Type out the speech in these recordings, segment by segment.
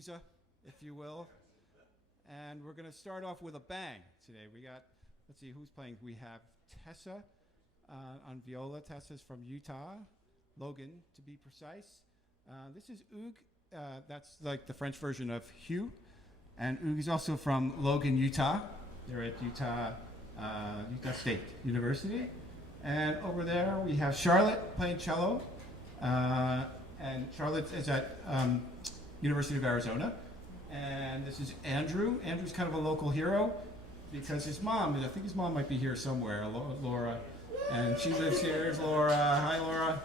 Palooza, if you will. And we're going to start off with a bang today. We got, let's see, who's playing? We have Tessa on viola. Tessa's from Utah, Logan to be precise. This is Oog. That's like the French version of Hugh. And Oog is also from Logan, Utah. They're at Utah State University. And over there we have Charlotte playing cello. And Charlotte is at University of Arizona. And this is Andrew. Andrew's kind of a local hero because his mom, I think his mom might be here somewhere, Laura. And she lives here. Here's Laura. Hi, Laura.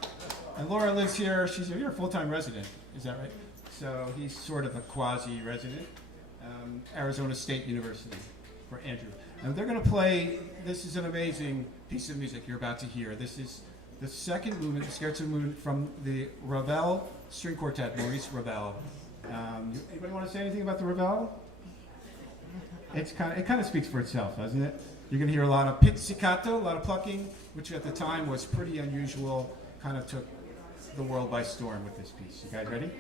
And Laura lives here. You're a full-time resident. Is that right? So he's sort of a quasi-resident. Arizona State University for Andrew. And they're going to play, this is an amazing piece of music you're about to hear. This is the second movement, the scherzo movement from the Ravel String Quartet, Maurice Ravel. Anybody want to say anything about the Ravel? It kind of speaks for itself, doesn't it? You're going to hear a lot of pizzicato, a lot of plucking, which at the time was pretty unusual, kind of took the world by storm with this piece. You guys ready?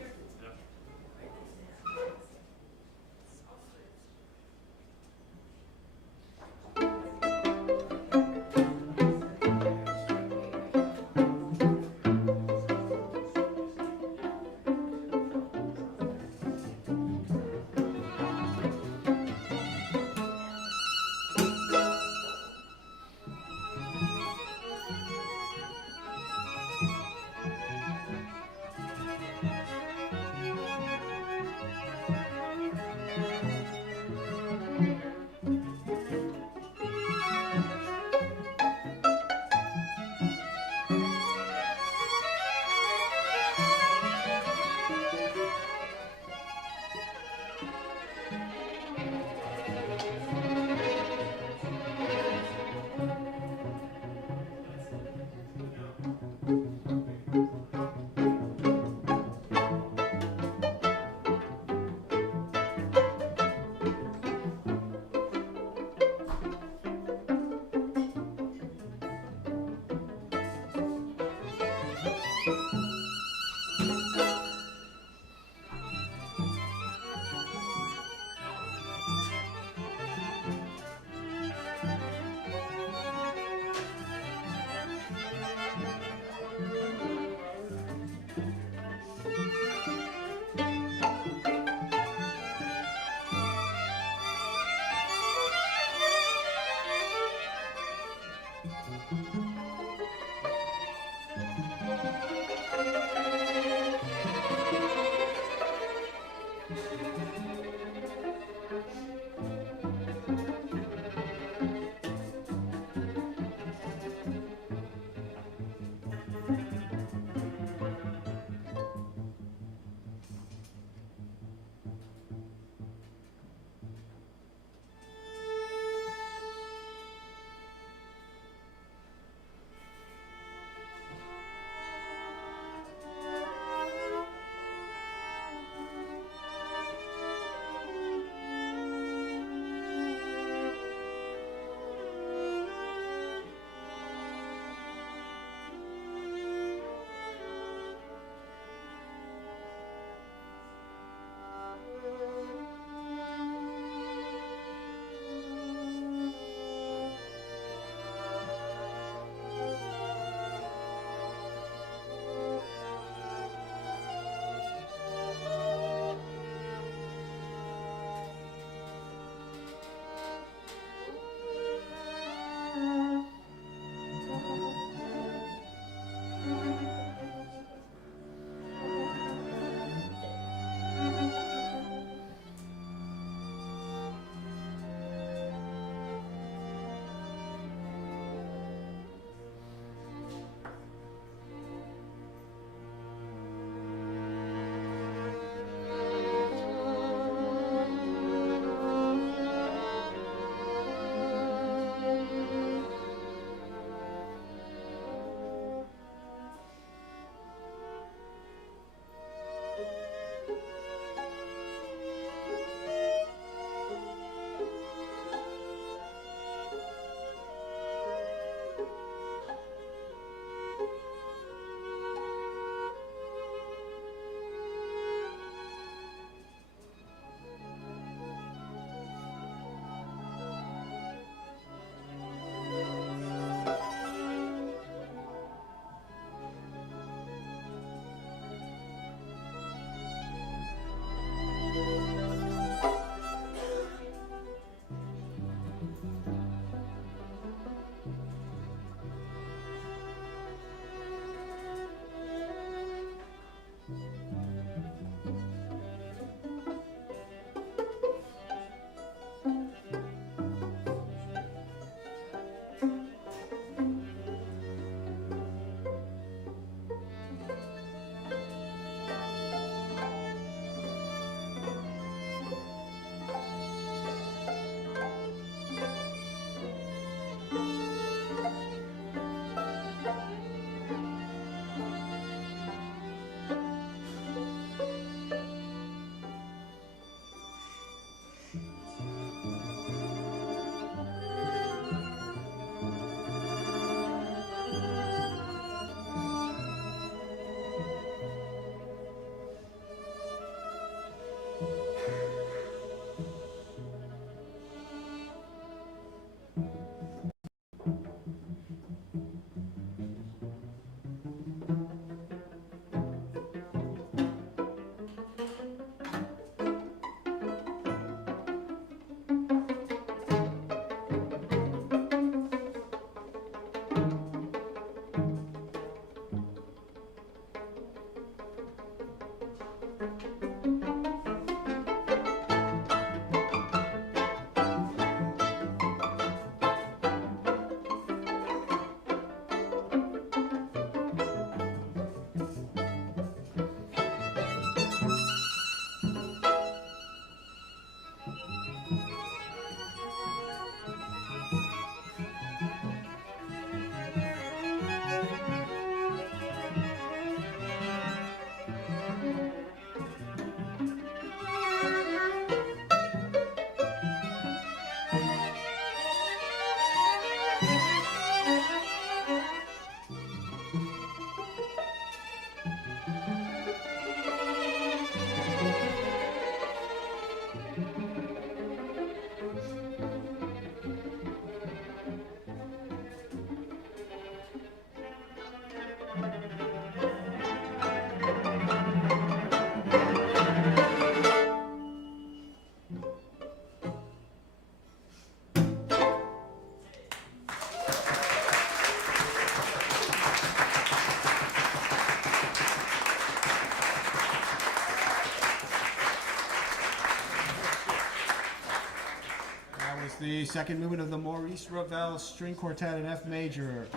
the second movement of the Maurice Ravel String Quartet in F major,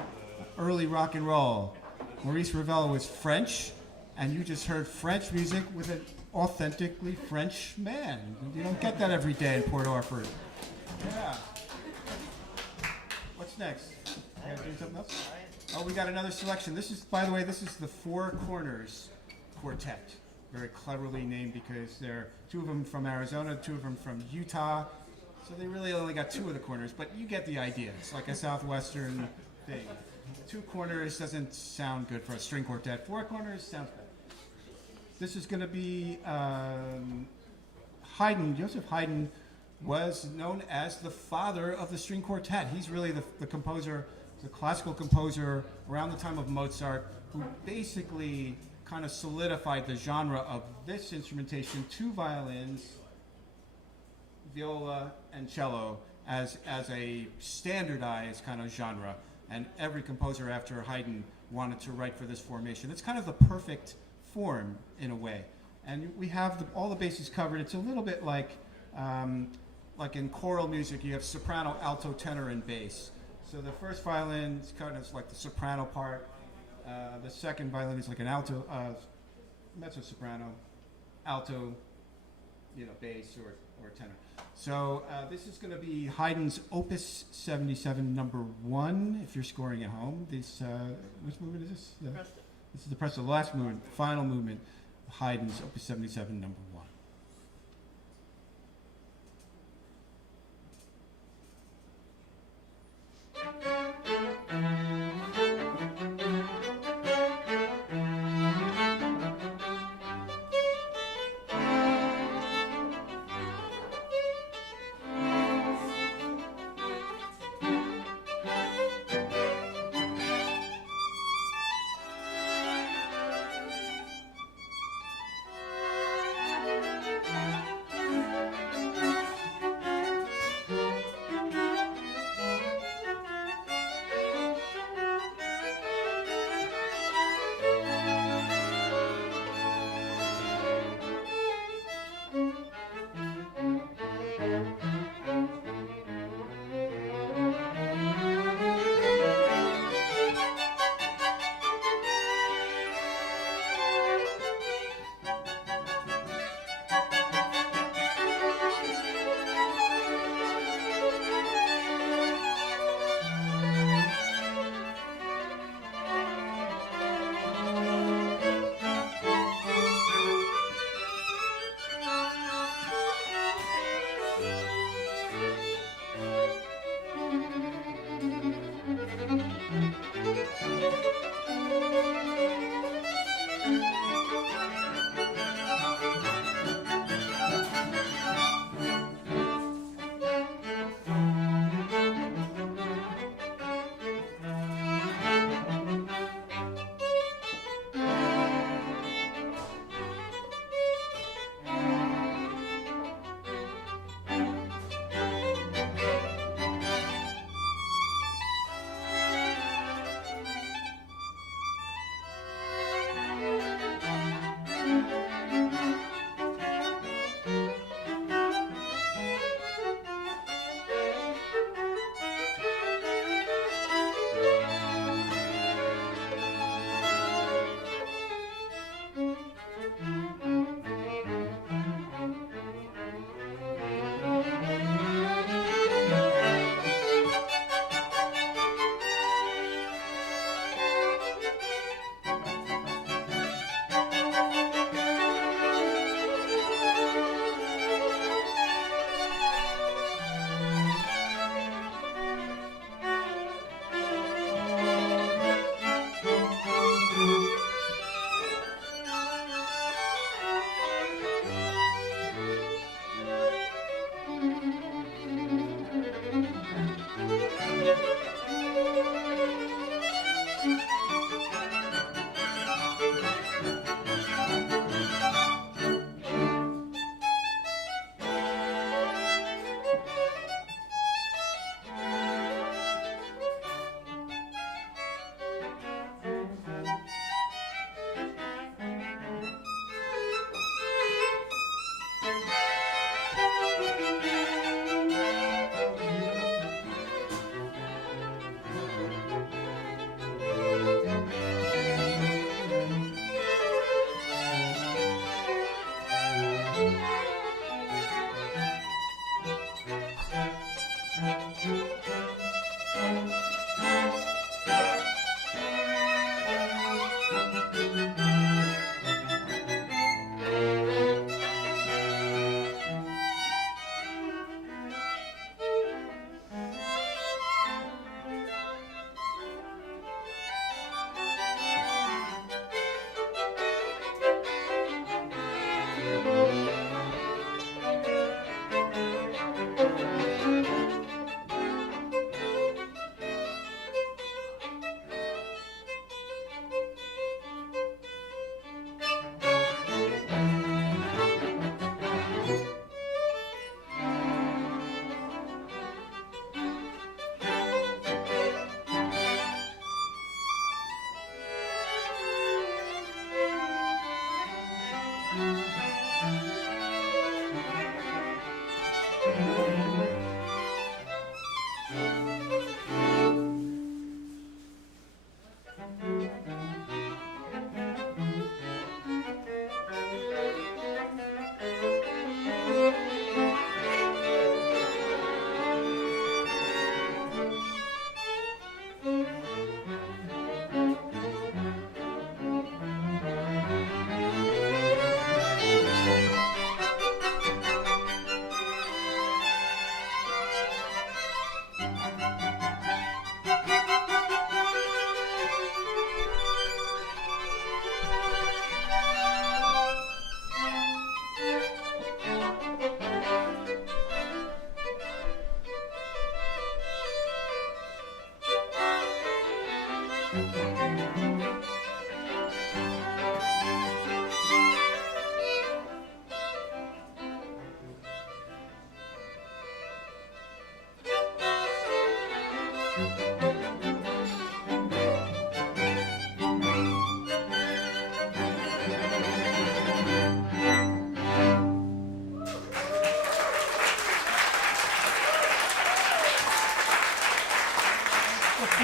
early rock and roll. Maurice Ravel was French, and you just heard French music with an authentically French man. You don't get that every day in Port Orford. Yeah. What's next? You gotta do something else? Oh, we got another selection. This is, by the way, this is the Four Corners Quartet. Very cleverly named because they're two of them from Arizona, two of them from Utah. So they really only got two of the corners, but you get the idea. It's like a southwestern thing. Two corners doesn't sound good for a string quartet. Four corners sounds better. This is going to be Haydn. Joseph Haydn was known as the father of the string quartet. He's really the composer, the classical composer around the time of Mozart, who basically kind of solidified the genre of this instrumentation, two violins, viola, and cello, as a standardized kind of genre. And every composer after Haydn wanted to write for this formation. It's kind of the perfect form in a way. And we have all the bases covered. It's a little bit like in choral music, you have soprano, alto, tenor, and bass. So the first violin is kind of like the soprano part. The second violin is like an alto, mezzo-soprano, alto, bass or tenor. So this is going to be Haydn's Opus 77, number 1. If you're scoring at home, this which movement is this? This is the Presto, the last movement, final movement. Haydn's Opus 77, number 1.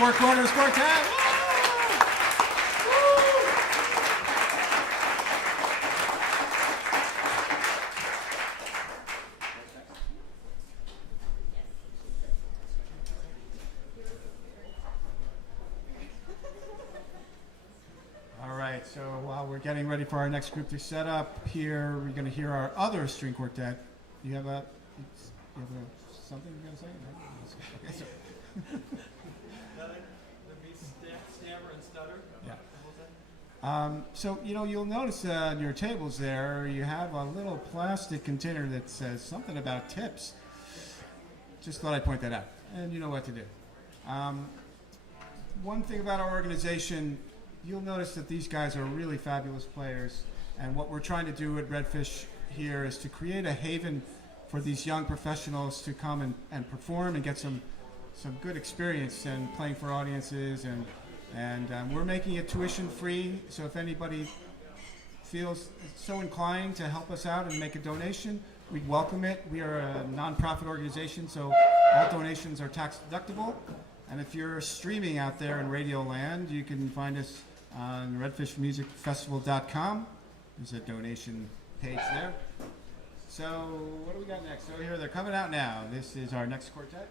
Four Corners Quartet. All right, so while we're getting ready for our next group to set up here, we're going to hear our other string quartet. You have something you're going to say? No? Okay, so Stammer and stutter. Yeah. So, you'll notice on your tables there, you have a little plastic container that says something about tips. Just thought I'd point that out. And you know what to do. One thing about our organization, you'll notice that these guys are really fabulous players. And what we're trying to do at Redfish here is to create a haven for these young professionals to come and perform and get some good experience and playing for audiences, and we're making it tuition free. So if anybody feels so inclined to help us out and make a donation, we'd welcome it. We are a nonprofit organization, so all donations are tax deductible. And if you're streaming out there in Radio Land, you can find us on redfishmusicfestival.com. There's a donation page there. So what do we got next? So here they're coming out now. This is our next quartet.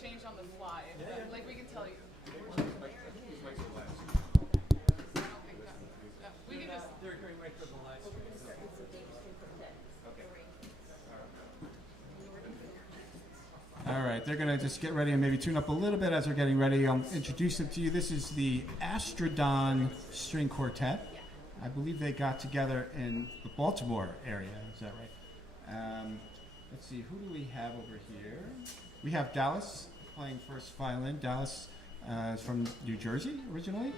Change on the fly. Like we can tell you. We can just. They're going right for the live stream. All right, they're going to just get ready and maybe tune up a little bit as they're getting ready. I'll introduce them to you. This is the Astrodon String Quartet. I believe they got together in the Baltimore area. Is that right? Let's see, who do we have over here? We have Dallas playing first violin. Dallas is from New Jersey originally.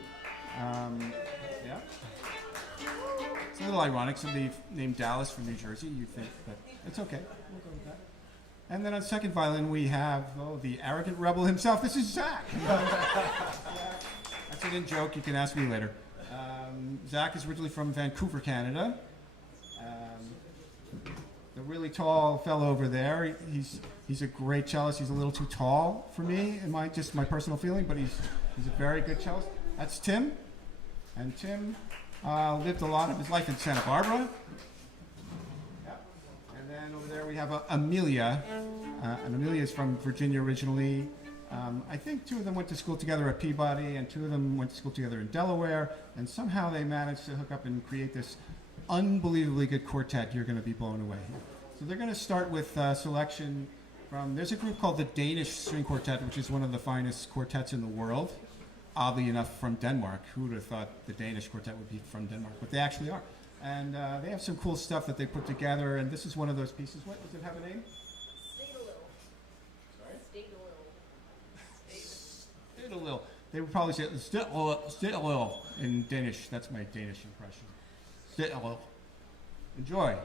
Yeah. It's a little ironic, somebody named Dallas from New Jersey, you'd think, but it's okay. We'll go with that. And then on second violin, we have the arrogant rebel himself. This is Zach. That's an in-joke. You can ask me later. Zach is originally from Vancouver, Canada. The really tall fellow over there, he's a great cellist. He's a little too tall for me, in my personal feeling, but he's a very good cellist. That's Tim, and Tim lived a lot of his life in Santa Barbara. Yep. And then over there we have Amelia, and Amelia is from Virginia originally. I think two of them went to school together at Peabody, and two of them went to school together in Delaware, and somehow they managed to hook up and create this unbelievably good quartet. You're going to be blown away. So they're going to start with selection from, there's a group called the Danish String Quartet, which is one of the finest quartets in the world. Oddly enough, from Denmark. Who would have thought the Danish quartet would be from Denmark? But they actually are. And they have some cool stuff that they put together, and this is one of those pieces. What, does it have a name? Stay-a-little. They would probably say stay-a-little in Danish. That's my Danish impression. Stay-a-little. Enjoy.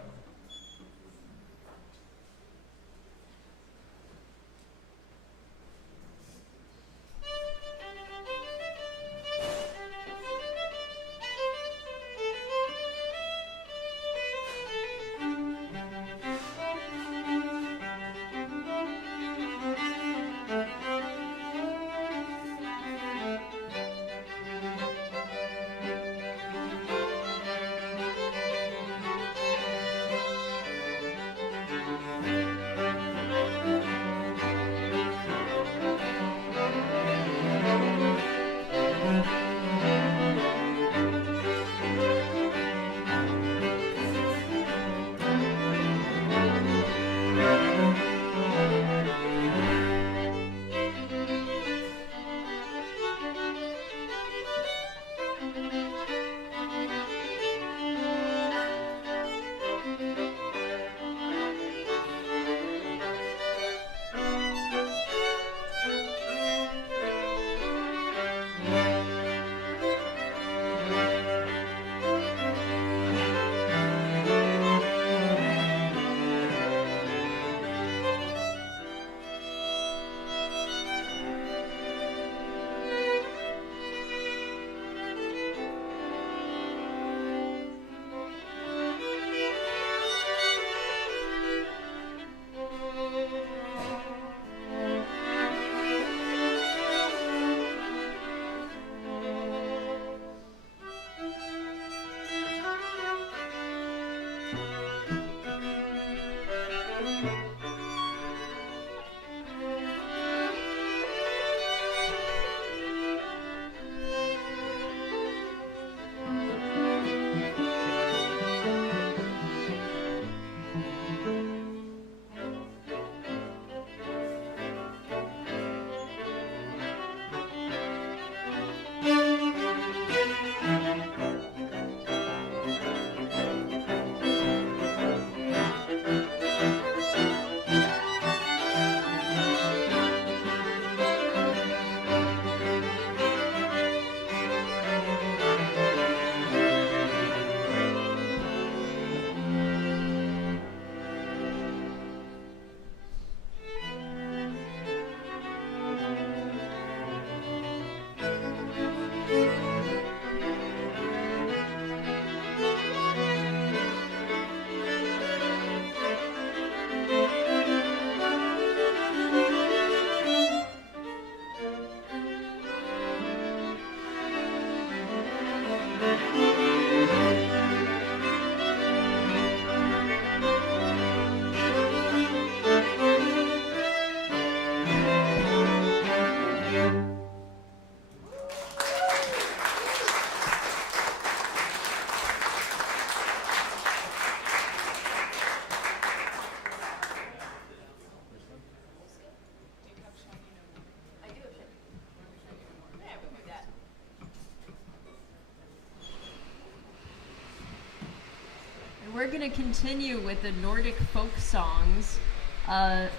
we're going to continue with the Nordic folk songs.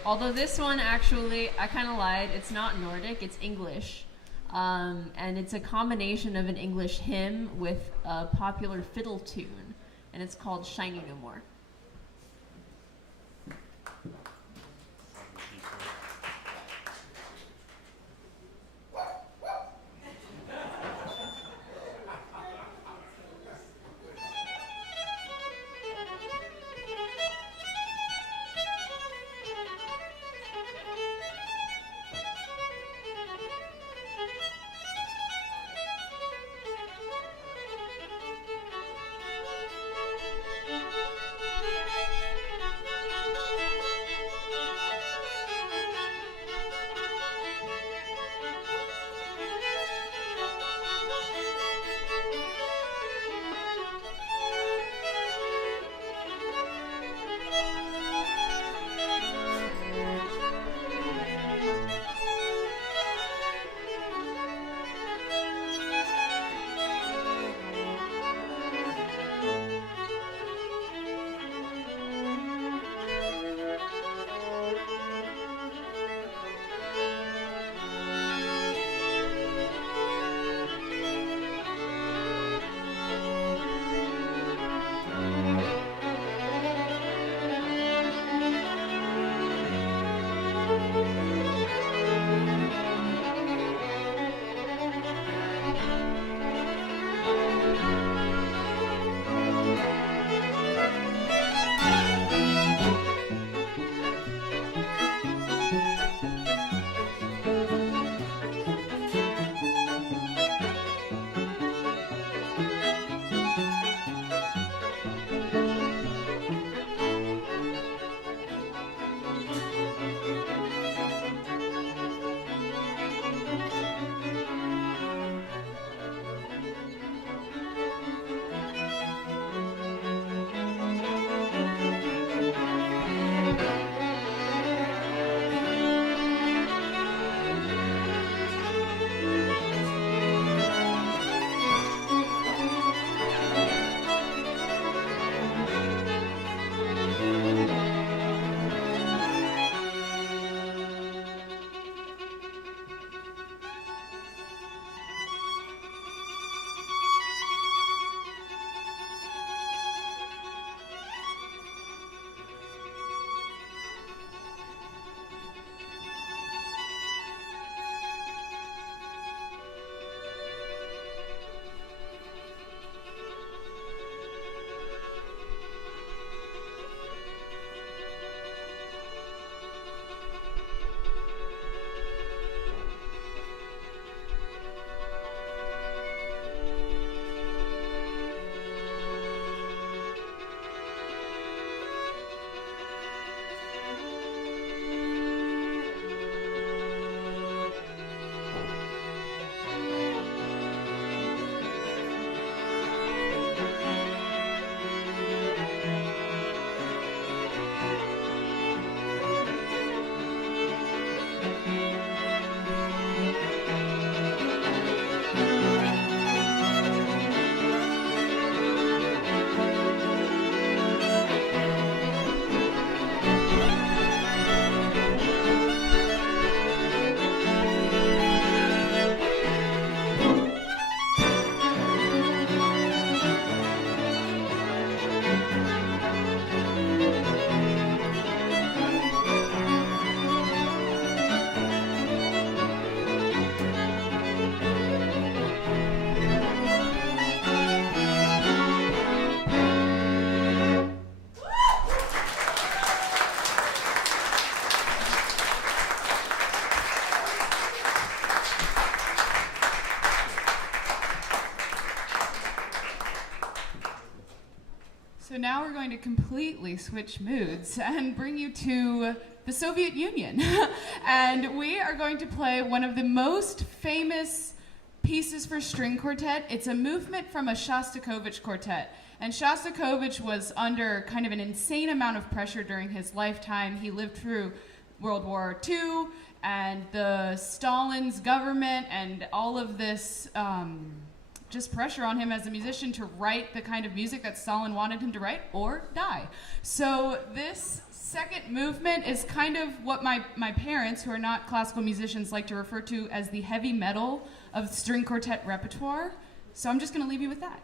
Although this one, actually, I kind of lied. It's not Nordic, it's English. And it's a combination of an English hymn with a popular fiddle tune. And it's called Shiny No More. So now we're going to completely switch moods and bring you to the Soviet Union. And we are going to play one of the most famous pieces for string quartet. It's a movement from a Shostakovich quartet. And Shostakovich was under kind of an insane amount of pressure during his lifetime. He lived through World War II and the Stalin's government and all of this just pressure on him as a musician to write the kind of music that Stalin wanted him to write or die. So this second movement is kind of what my parents, who are not classical musicians, like to refer to as the heavy metal of string quartet repertoire. So I'm just going to leave you with that.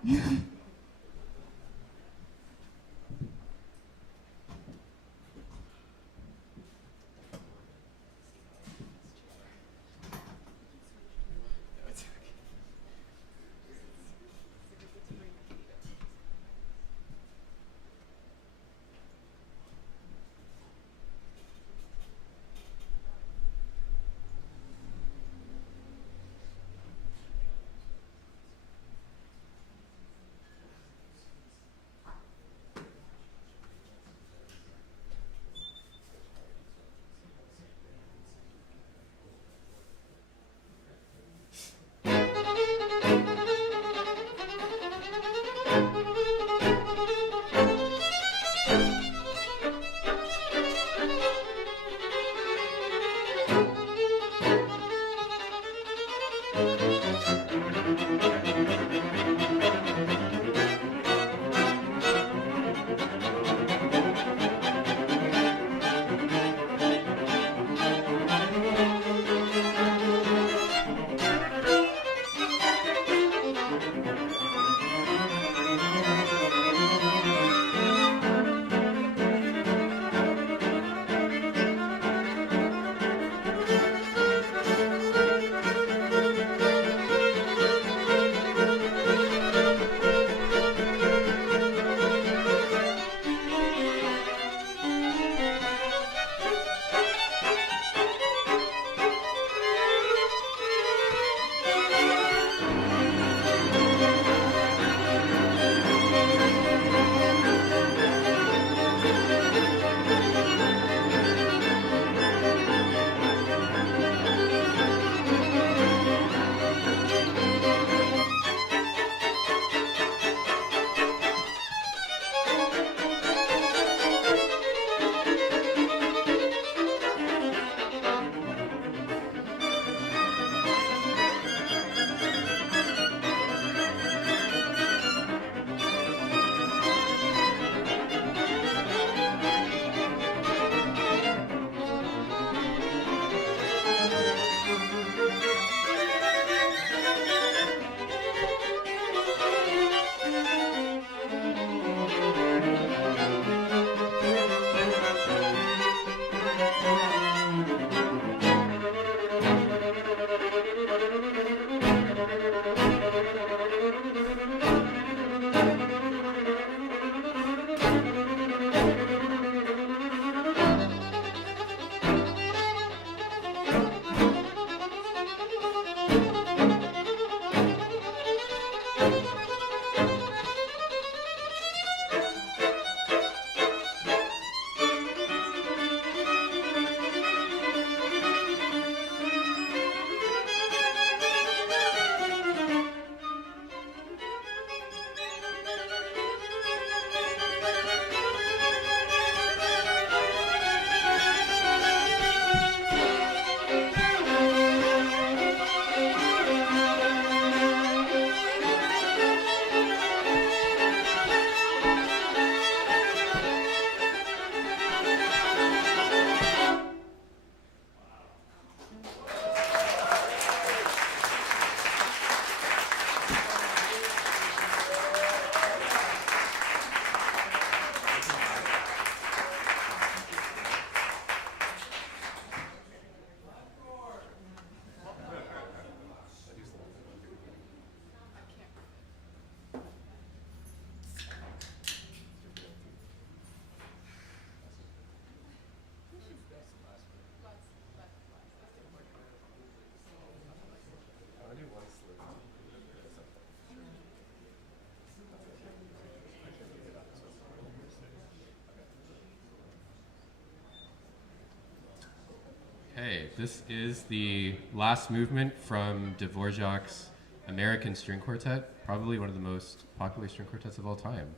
Okay, this is the last movement from Dvorak's American String Quartet, probably one of the most popular string quartets of all time.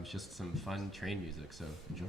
It's just some fun train music, so enjoy.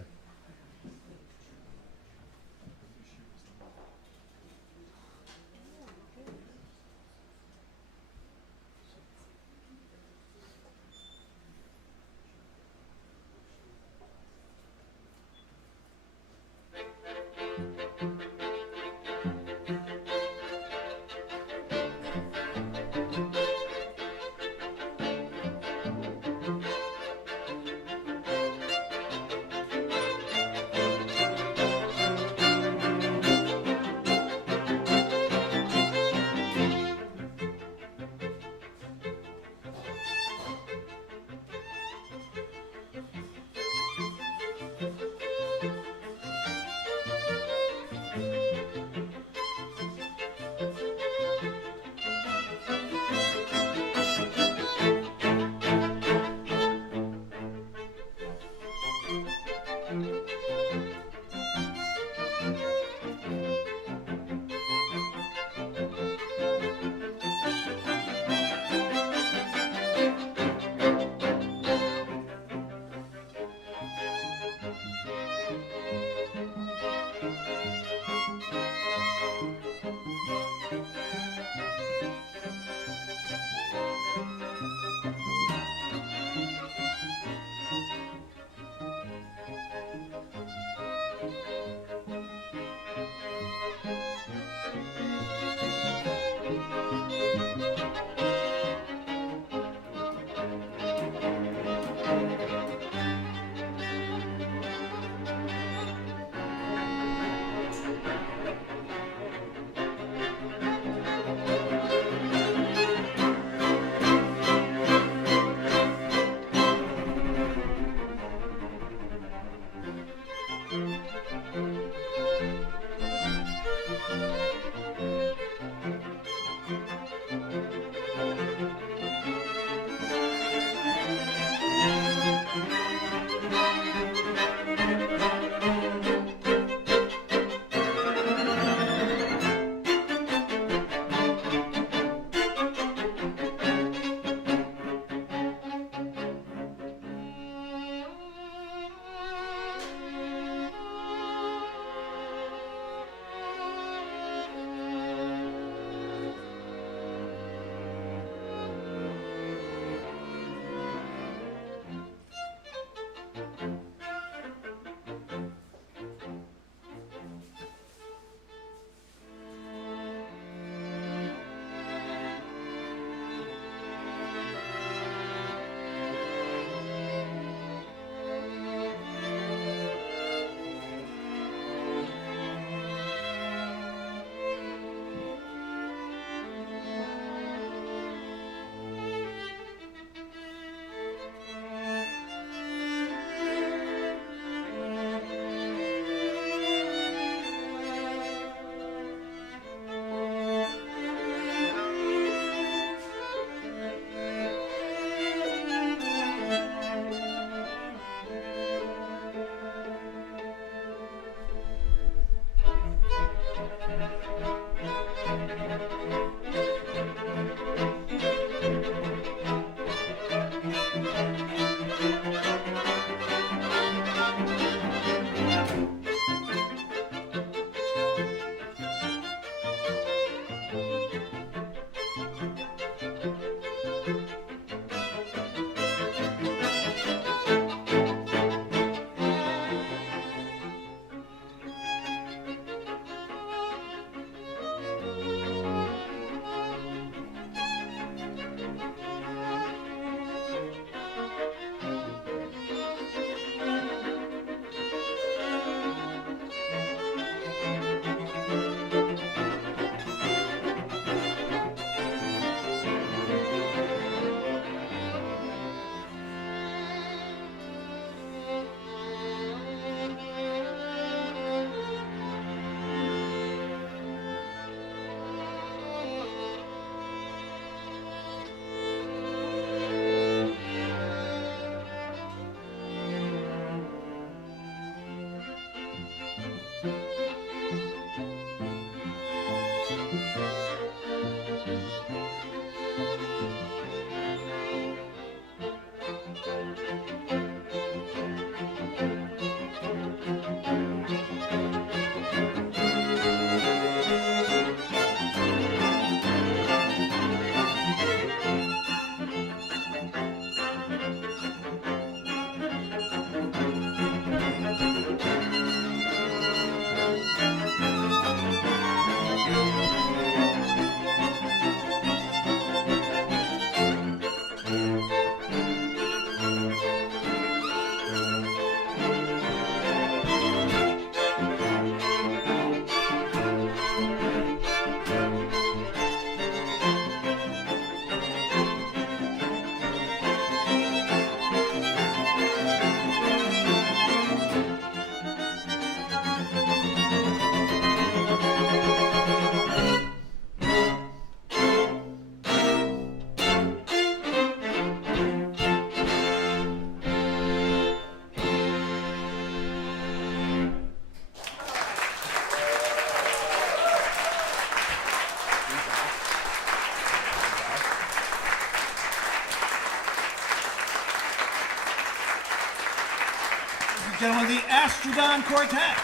gentlemen, the Astrodon Quartet.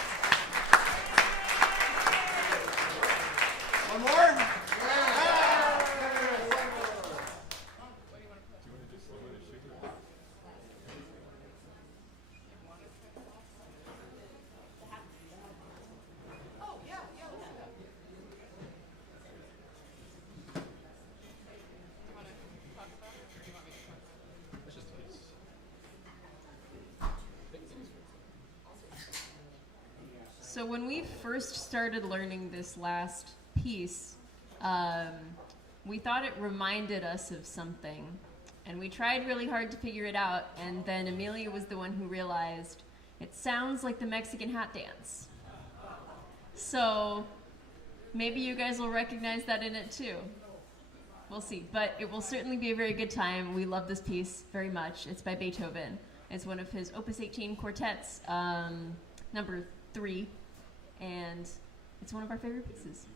One more? So when we first started learning this last piece, we thought it reminded us of something. And we tried really hard to figure it out, and then Amelia was the one who realized it sounds like the Mexican hat dance. So maybe you guys will recognize that in it too. We'll see. But it will certainly be a very good time. We love this piece very much. It's by Beethoven. It's one of his Opus 18 quartets, number 3. And it's one of our favorite pieces.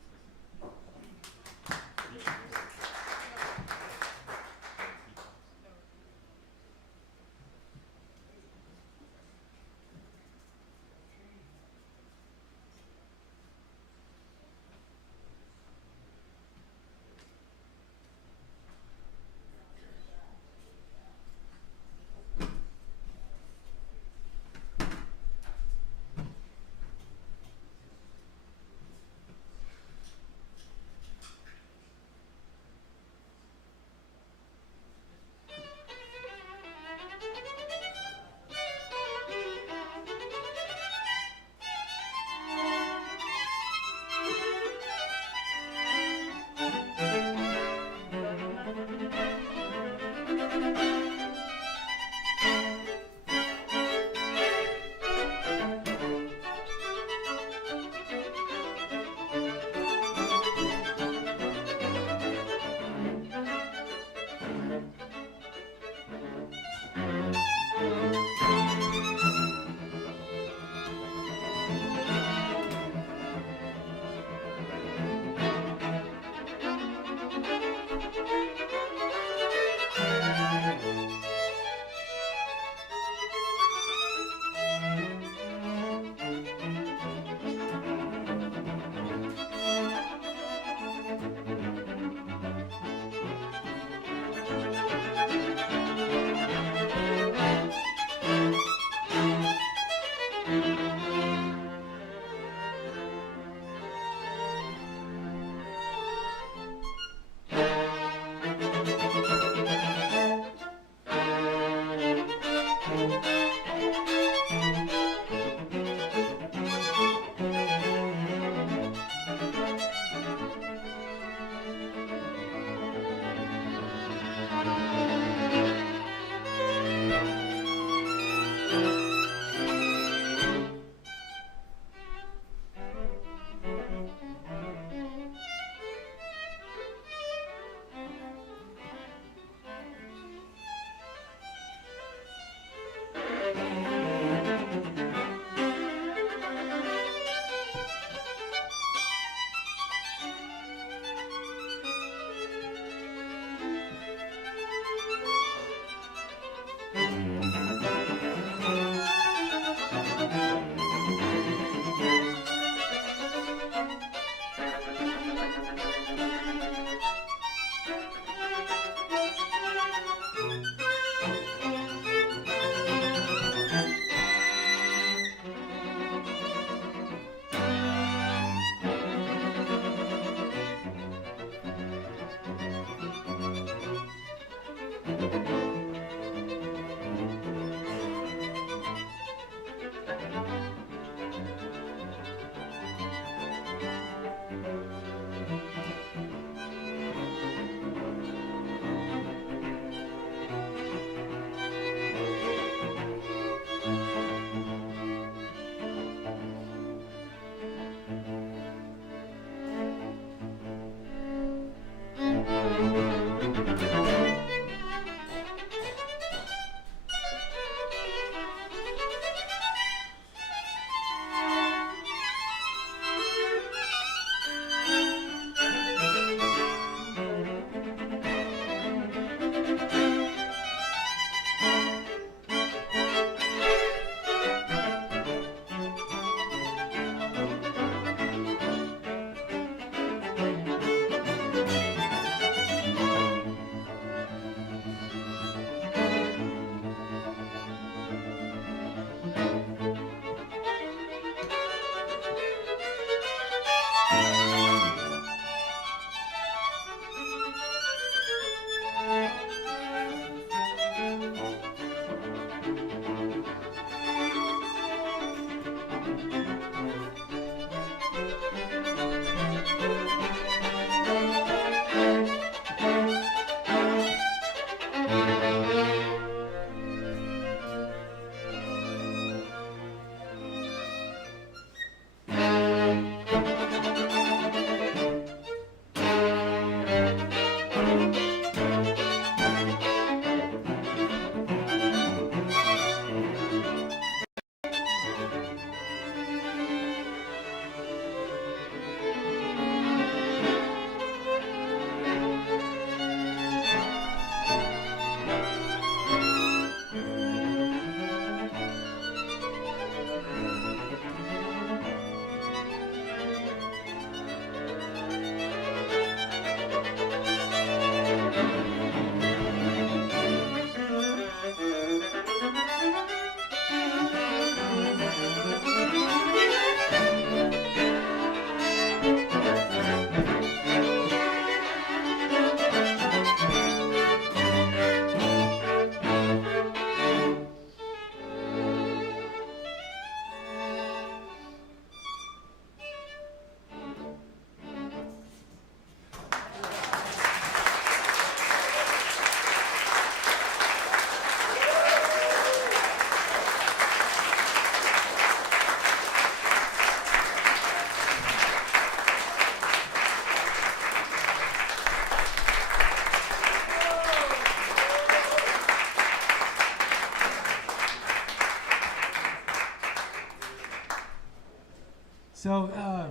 So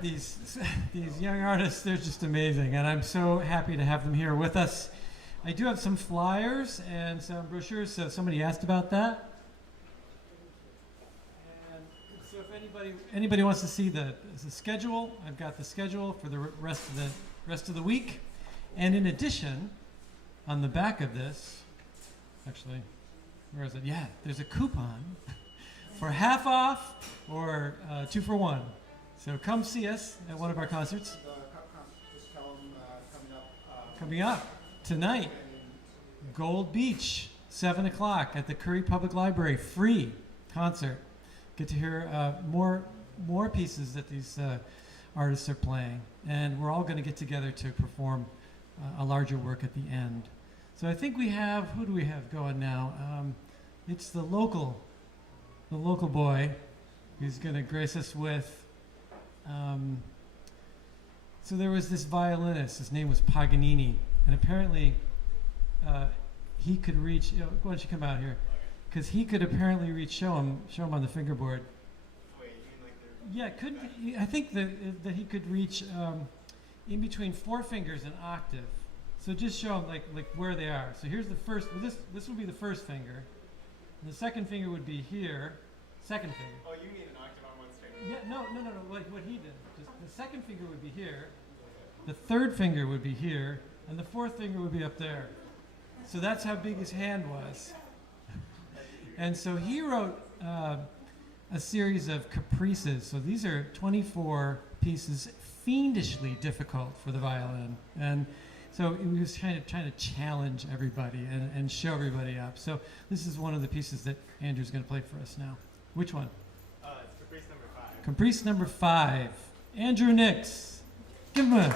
these young artists, they're just amazing, and I'm so happy to have them here with us. I do have some flyers and some brochures, so somebody asked about that. And so if anybody wants to see the schedule, I've got the schedule for the rest of the week. And in addition, on the back of this, actually, where is it? Yeah, there's a coupon for half off or 2 for 1. So come see us at one of our concerts. Coming up tonight, Gold Beach, 7 o'clock at the Curry Public Library, free concert. Get to hear more pieces that these artists are playing, and we're all going to get together to perform a larger work at the end. So I think we have, who do we have going now? It's the local boy who's going to grace us with. So there was this violinist. His name was Paganini, and apparently he could reach. Why don't you come out here? Because he could apparently reach. Show him on the fingerboard. Wait, you mean like Yeah, I think that he could reach in between 4 fingers an octave. So just show them like where they are. So here's the first. Well, this would be the first finger. And the second finger would be here. Second finger. Oh, you mean an octave on one string? Yeah, no. Like what he did. Just the second finger would be here. The third finger would be here, and the fourth finger would be up there. So that's how big his hand was. And so he wrote a series of caprices. So these are 24 pieces, fiendishly difficult for the violin. And so he was trying to challenge everybody and show everybody up. So this is one of the pieces that Andrew's going to play for us now. Which one? It's Caprice number 5. Caprice number 5. Andrew Nix. Give him a...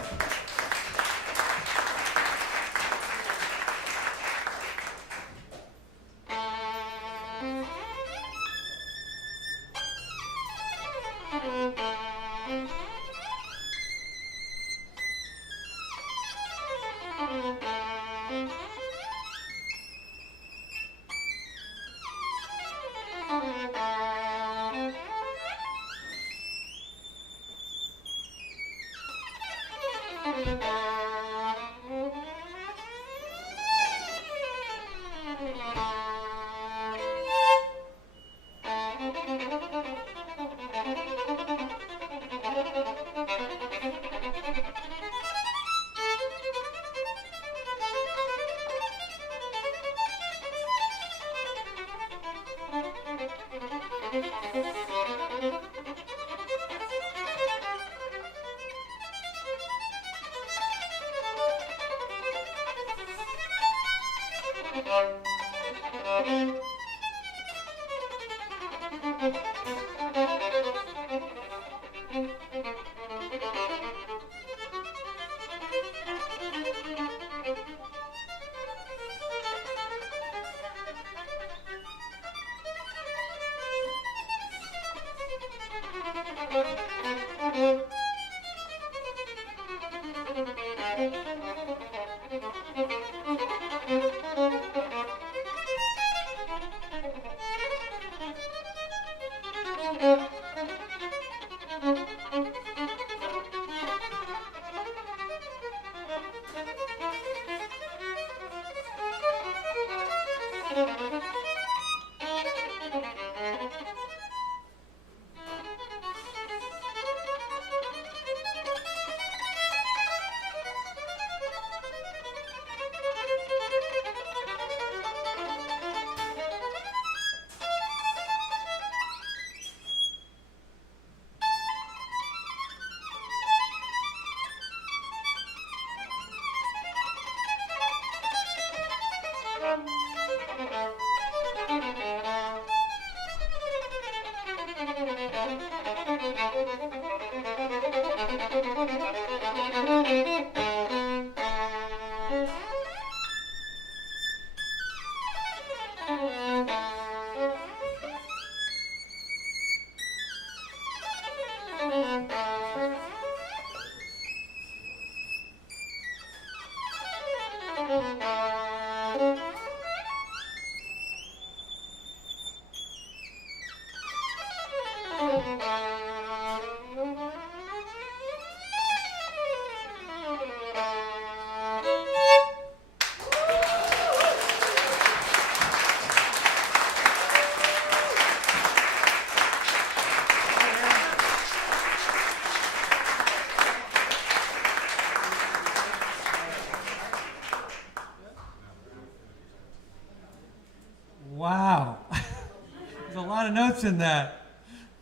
steps in that.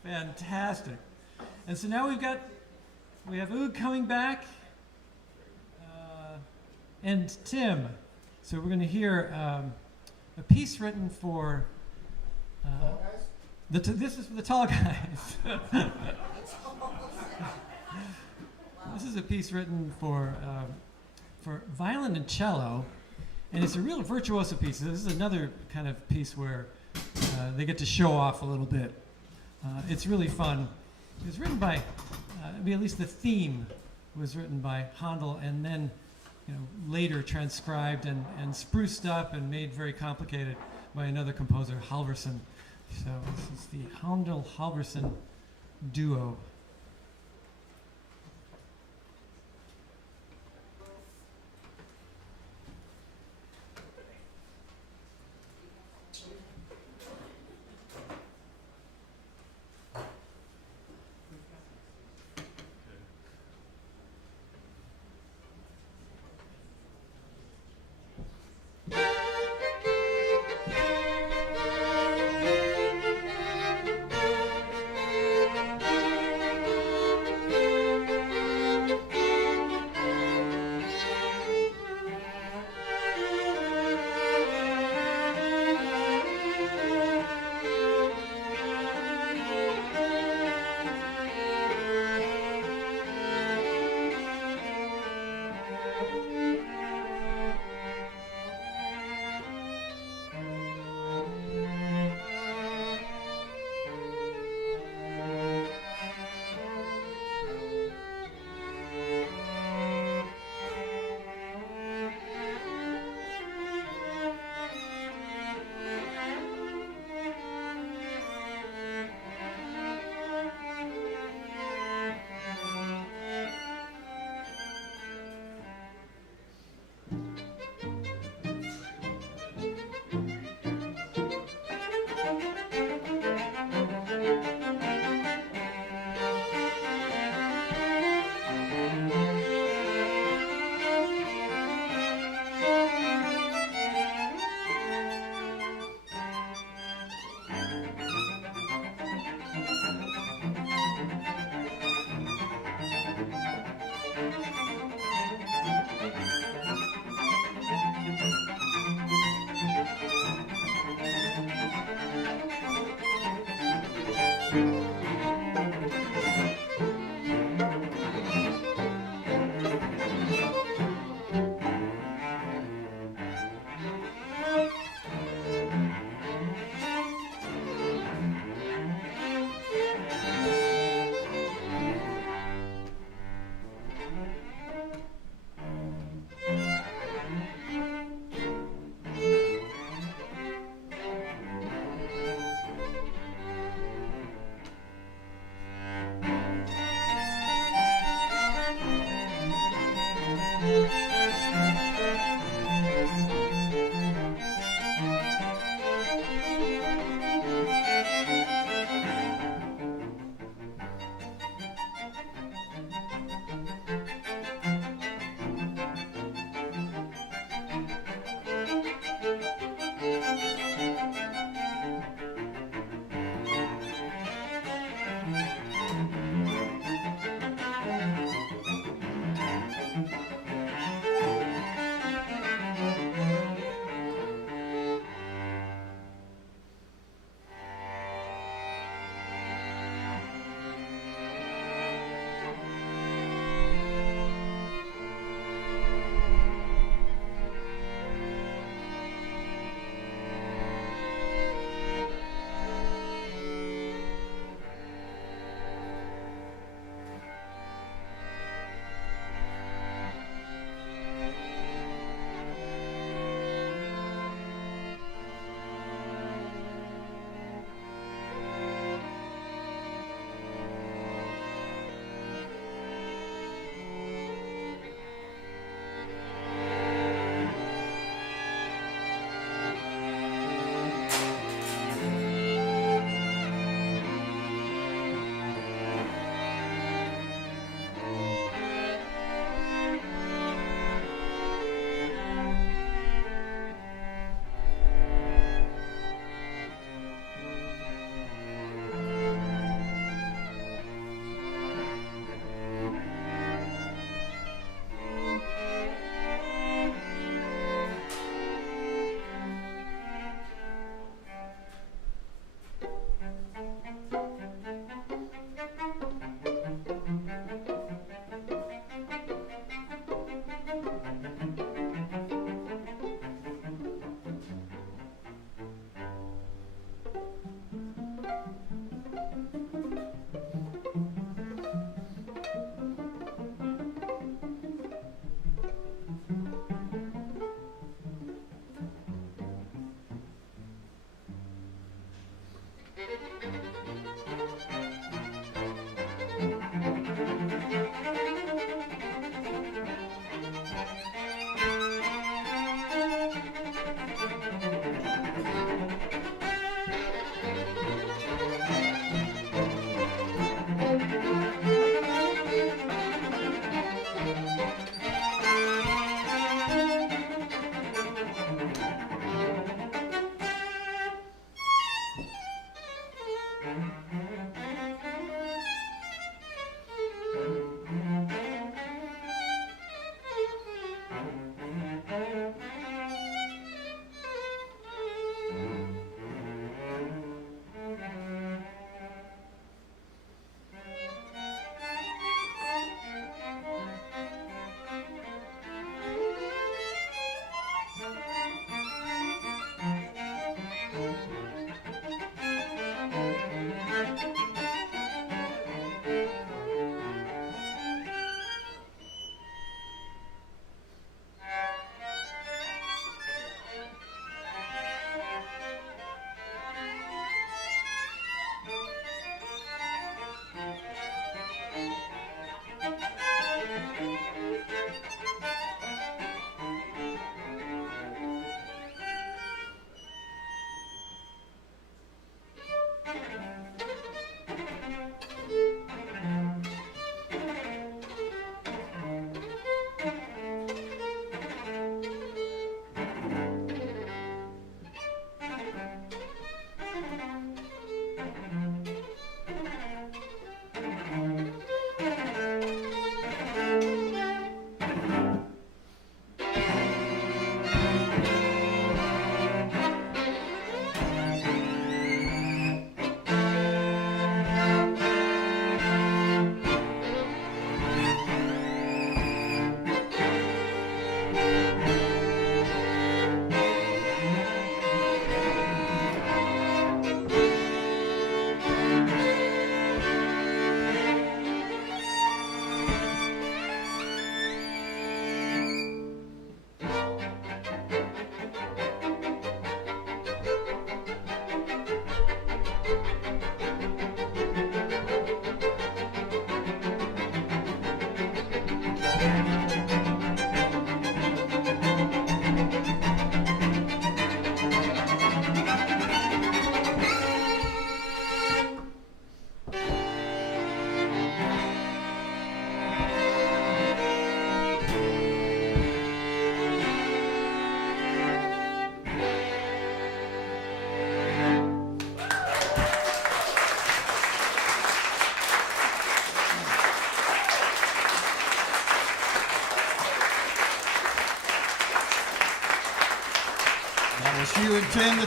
Fantastic. And so now we have Oog coming back, and Tim. So we're going to hear a piece written for. This is for the tall guys. This is a piece written for violin and cello, and it's a real virtuoso piece. This is another kind of piece where they get to show off a little bit. It's really fun. It was written by, at least the theme was written by Handel, and then later transcribed and spruced up and made very complicated by another composer, Halverson. So this is the Handel-Halverson duo.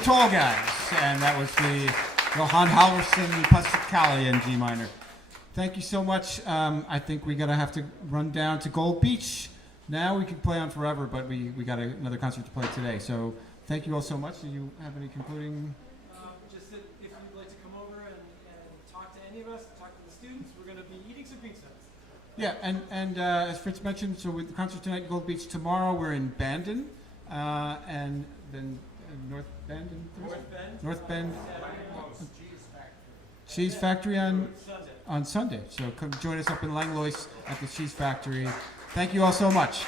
Tall Guys, and that was the Johann Halvorsen Passacaglia in G minor. Thank you so much. I think we're gonna have to run down to Gold Beach. Now we can play on forever, but we got another concert to play today. So thank you all so much. Do you have any concluding? Just that if you'd like to come over and talk to any of us, talk to the students, we're going to be eating some pizza. Yeah, and as Fritz mentioned, so with the concert tonight in Gold Beach, tomorrow we're in Bandon, and then North Bandon? North Bend. Cheese Factory on Sunday. So come join us up in Langlois at the Cheese Factory. Thank you all so much.